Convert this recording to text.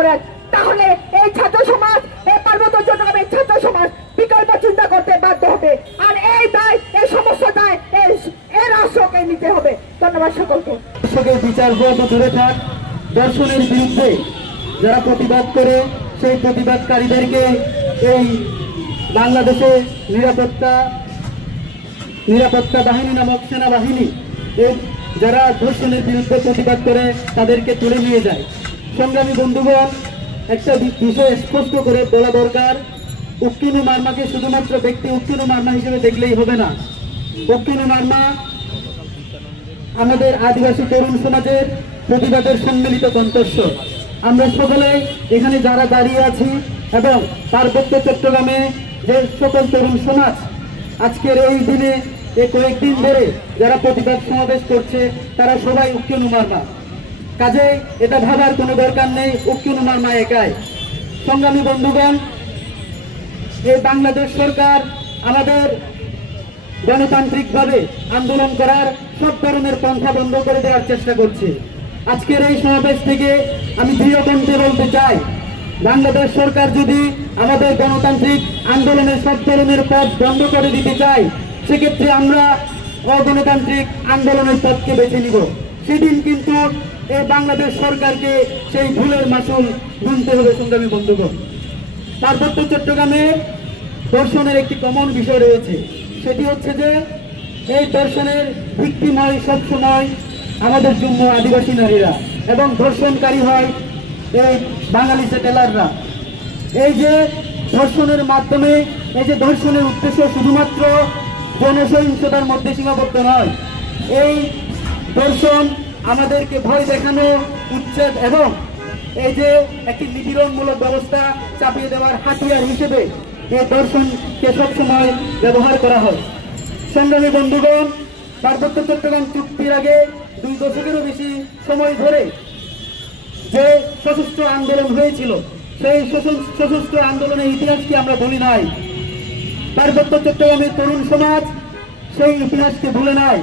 করেন, তাহলে এই ছাত্র সমাজ, এই পার্বত্য চট্টগ্রামের ছাত্র সমাজ বিকল্প চিন্তা করতে বাধ্য হবে। আর এই দায়, এই সমস্ত দায় এর রাষ্ট্রকে নিতে হবে। ধন্যবাদ সকলকে। দর্শকের বিচার হওয়া তো দূরে থাক, দর্শনের বিরুদ্ধে যারা প্রতিবাদ করে সেই প্রতিবাদকারীদেরকে এই বাংলাদেশে নিরাপত্তা বাহিনী নামক সেনাবাহিনী যারা ধর্ষণের বিরুদ্ধে প্রতিবাদ করে তাদেরকে তুলে নিয়ে যায়। সংগ্রামী বন্ধুগণ, একটা বিষয় স্পষ্ট করে বলা দরকার, উক্কিনু মার্মাকে শুধুমাত্র ব্যক্তি উক্কিনু মার্মা হিসেবে দেখলেই হবে না। উক্কিনু মার্মা আমাদের আদিবাসী তরুণ সমাজের প্রতিবাদের সম্মিলিত কণ্ঠস্বর। আমরা সকলে এখানে যারা দাঁড়িয়ে আছি এবং পার্বত্য চট্টগ্রামে যে সকল তরুণ সমাজ আজকের এই দিনে এই কয়েকদিন ধরে যারা প্রতিবাদ সমাবেশ করছে তারা সবাই উক্কিনু মার্মা। কাজে এটা ভাবার কোনো দরকার নেই উক্কিনু মার্মা একাই। সংগ্রামী বন্ধুগণ, এই বাংলাদেশ সরকার আমাদের গণতান্ত্রিকভাবে আন্দোলন করার সব ধরনের পন্থা বন্ধ করে দেওয়ার চেষ্টা করছে। আজকের এই সমাবেশ থেকে আমি দৃঢ় কণ্ঠে বলতে চাই, বাংলাদেশ সরকার যদি আমাদের গণতান্ত্রিক আন্দোলনের সব ধরনের পথ বন্ধ করে দিতে চায়, সেক্ষেত্রে আমরা অগণতান্ত্রিক আন্দোলনের পথকে বেছে নিব। সেদিন কিন্তু এই বাংলাদেশ সরকারকে সেই ভুলের মাসুল গুনতে হবে। সংগ্রামী বন্ধুগণ, পার্বত্য চট্টগ্রামে ধর্ষণের একটি কমন বিষয় রয়েছে, সেটি হচ্ছে যে এই ধর্ষণের ভিকটিম হয় সবসময় আমাদের জম্মু আদিবাসী নারীরা এবং ধর্ষণকারী হয় এই বাঙালি সেটেলাররা। এই যে ধর্ষণের মাধ্যমে, এই যে ধর্ষণের উদ্দেশ্য শুধুমাত্র জনসহিংসতার মধ্যে সীমাবদ্ধ নয়, এই ধর্ষণ আমাদেরকে ভয় দেখানো, উচ্ছেদ এবং এই যে একটি নিপীড়নমূলক ব্যবস্থা চাপিয়ে দেওয়ার হাতিয়ার হিসেবে এই ধর্ষণকে সবসময় ব্যবহার করা হয়। সংগ্রামী বন্ধুগণ, পার্বত্য চট্টগ্রাম চুক্তির আগে 2 দশকেরও বেশি সময় ধরে যে সশস্ত্র আন্দোলন হয়েছিল, সেই সশস্ত্র আন্দোলনের ইতিহাসকে আমরা ভুলি নাই। পার্বত্য চট্টগ্রামের তরুণ সমাজ সেই ইতিহাসকে ভুলে নাই।